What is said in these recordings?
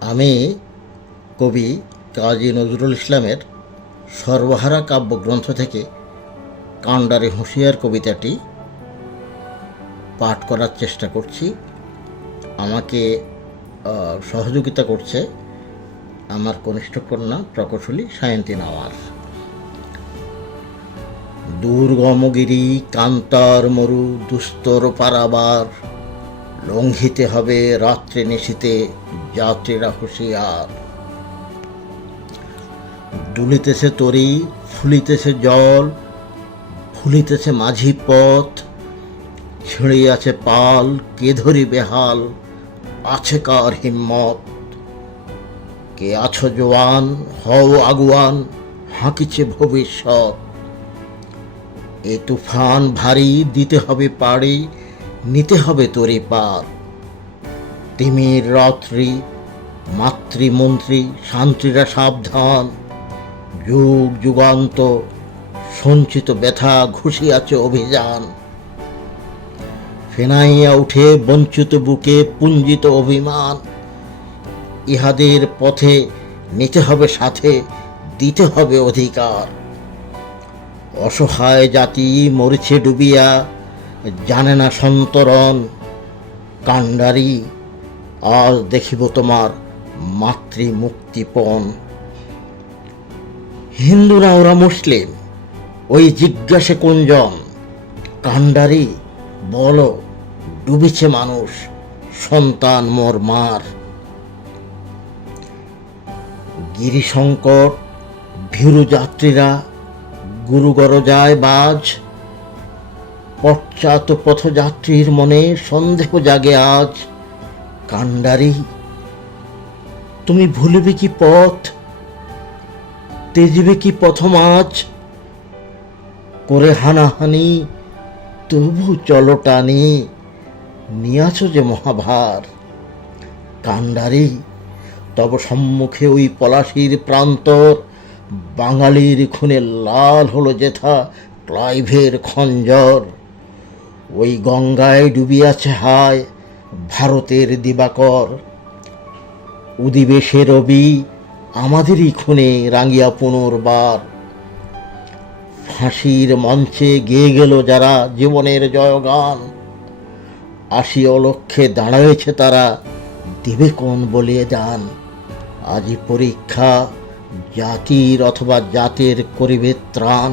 আমি কবি কাজী নজরুল ইসলামের সর্বহারা কাব্যগ্রন্থ থেকে কান্ডারি হুঁশিয়ার কবিতাটি পাঠ করার চেষ্টা করছি। আমাকে সহযোগিতা করছে আমার কনিষ্ঠ কন্যা প্রকৌশলী সায়ন্তী নাওয়ার। দুর্গমগিরি কান্তার মরু দুস্তর পারাবার, লঙ্ঘিতে হবে রাত্রে নিশীতে যাত্রীরা হুঁশিয়ার। দুলিতেছে তরি ফুলিতেছে জল, ফুলিতেছে মাঝি পথ, ছিঁড়িয়াছে পাল কে ধরি বেহাল, আছে কার হিম্মত। কে আছো জোয়ান হও আগুয়ান, হাঁকিছে ভবিষ্যৎ। এ তুফান ভারী দিতে হবে পাড়ি, নিতে হবে তরি পার। তিমির রাত্রি মাতৃমন্ত্রী শান্তিরা সাবধান, যুগ যুগান্ত সঞ্চিত ব্যথা ঘুষিয়াছে অভিযান। ফেনাইয়া উঠে বঞ্চিত বুকে পুঞ্জিত অভিমান, ইহাদের পথে নিতে হবে সাথে, দিতে হবে অধিকার। অসহায় জাতি মরছে ডুবিয়া, জানে না সন্তরণ। কান্ডারি আজ দেখিব তোমার মাতৃমুক্তিপণ। হিন্দুরা ওরা মুসলিম, ওই জিজ্ঞাসে কোনজন? কান্ডারি বলো ডুবিছে মানুষ, সন্তান মোর মার। গিরিসংকট ভীরু যাত্রীরা গুরুগর যায় বাজ, পশ্চাৎ পথযাত্রীর মনে সন্দেহ জাগে আজ। কান্ডারি তুমি ভুলবে কি পথ, তেজিবে কি পথমাজ? করে হানাহানি তবু চলো টানি, নিয়াছ যে মহাভার। কান্ডারি তব সম্মুখে ওই পলাশির প্রান্তর, বাঙালির খুনে লাল হলো যেথা ক্লাইভের খঞ্জর। ওই গঙ্গায় ডুবিয়াছে হায় ভারতের দিবাকর, উদিবে সে রবি আমাদেরই খুনে রাঙিয়া পুনর্বার। ফাঁসির মঞ্চে গেয়ে গেল যারা জীবনের জয়গান, আসি অলক্ষ্যে দাঁড়ায়েছে তারা, দিবে কোন বলিয়ে যান। আজি পরীক্ষা জাতির অথবা জাতের করিবে ত্রাণ।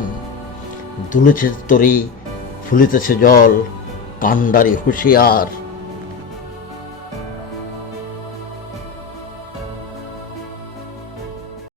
দুলেছে তরি ফুলিতেছে জল, কান্ডারি হুঁশিয়ার।